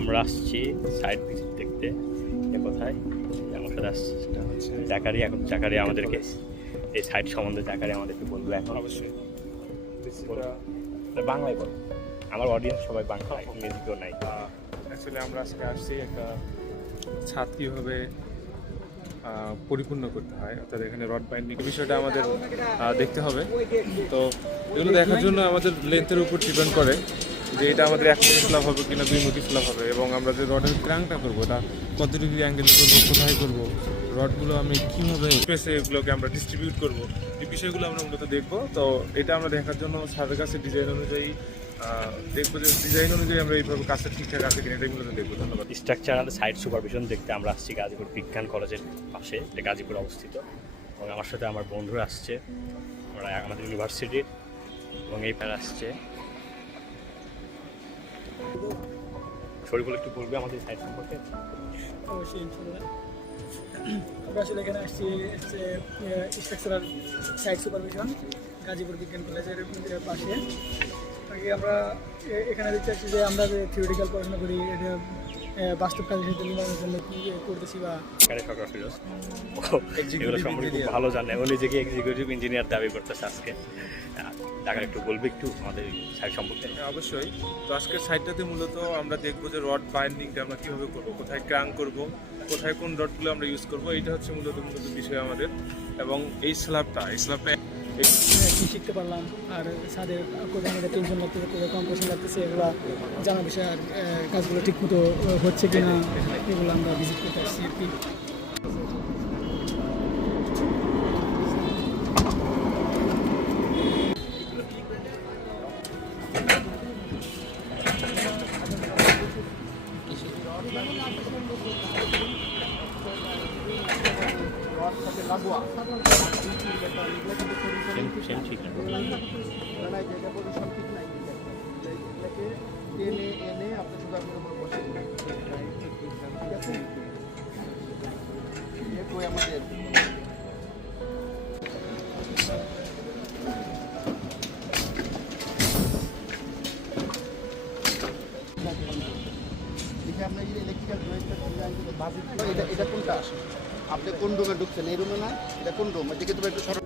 আমরা আসছি side visit দেখতে। কোথায় আমার সাথে আসছে সেটা হচ্ছে জাকারি। এখন জাকারি আমাদেরকে এই সাইড সম্বন্ধে জাকারি আমাদেরকে বলবে। এখন অবশ্যই বাংলায় বল, আমার অডিয়েন্স সবাই বাংলা, ইংরেজিও নাই। অ্যাকচুয়ালি আমরা আজকে আসছি একটা ছাদ কীভাবে পরিপূর্ণ করতে হয়, অর্থাৎ এখানে রড বাইন্ডিং বিষয়টা আমাদের দেখতে হবে। তো এগুলো দেখার জন্য আমাদের লেন্থের উপর ডিপেন্ড করে যে এটা আমাদের একমুখী স্ল্যাব হবে কিনা দুইমুখী স্ল্যাব হবে, এবং আমরা যে রডের ক্র্যাঙ্কটা করবো এটা কত ডিগ্রি অ্যাঙ্গেলে করবো, কোথায় করবো, রডগুলো আমি কীভাবে স্পেসে এগুলোকে আমরা ডিস্ট্রিবিউট করবো, এই বিষয়গুলো আমরা মূলত দেখবো। তো এটা আমরা দেখার জন্য স্যারের কাছে ডিজাইন অনুযায়ী দেখবো যে ডিজাইন অনুযায়ী আমরা এইভাবে কাজটা ঠিকঠাক আছে কিনা এগুলো দেখবো। ধন্যবাদ। স্ট্রাকচার আর সাইড সুপারভিশন দেখতে আমরা আসছি গাজীপুর বিজ্ঞান কলেজের পাশে, এটা গাজীপুর অবস্থিত। এবং আমার সাথে আমার বন্ধুরা আসছে, ওরা আমাদের ইউনিভার্সিটির, এবং এই প্যারা আসছে। শরীফুল একটু বলবে আমাদের সাইড সম্পর্কে। অবশ্যই ইনশাল্লাহ। আমরা আসলে এখানে আসছি স্ট্রাকচারাল সাইট সুপারভিশন গাজীপুর বিজ্ঞান কলেজের পাশে। আগে আমরা এখানে দেখতে আসছি যে আমরা যে থিওরিটিক্যাল পড়াশোনা করি এটা বাস্তব কাজের সাথে মিলানোর জন্য কী করতেছি বা এগুলো সম্পর্কে খুব ভালো জানে। ও নিজেকে এক্সিকিউটিভ ইঞ্জিনিয়ার দাবি করতেছে আজকে। টাকা একটু বলবে একটু আমাদের সাইড সম্পর্কে। অবশ্যই। তো আজকের সাইডটাতে মূলত আমরা দেখবো যে রড বাইন্ডিংটা আমরা কীভাবে করবো, কোথায় ক্র্যাঙ্ক করবো, কোথায় কোন রডগুলো আমরা ইউজ করবো, এইটা হচ্ছে মূলত বিষয় আমাদের। এবং এই স্ল্যাবটা কী শিখতে পারলাম, আর সাদের কোথায় আমাদের টেনশন লাগতেছে, কোথায় কম্প্রেশন লাগতেছে, এগুলো জানার বিষয়। আর কাজগুলো ঠিকমতো হচ্ছে কি না এগুলো আমরা ভিজিট করতে আসছি আর কি। এটা কোনটা? আপনি কোন রুমে ঢুকছেন? এই রুমে না? এটা কোন রুম? এদিকে তুমি একটু সরব।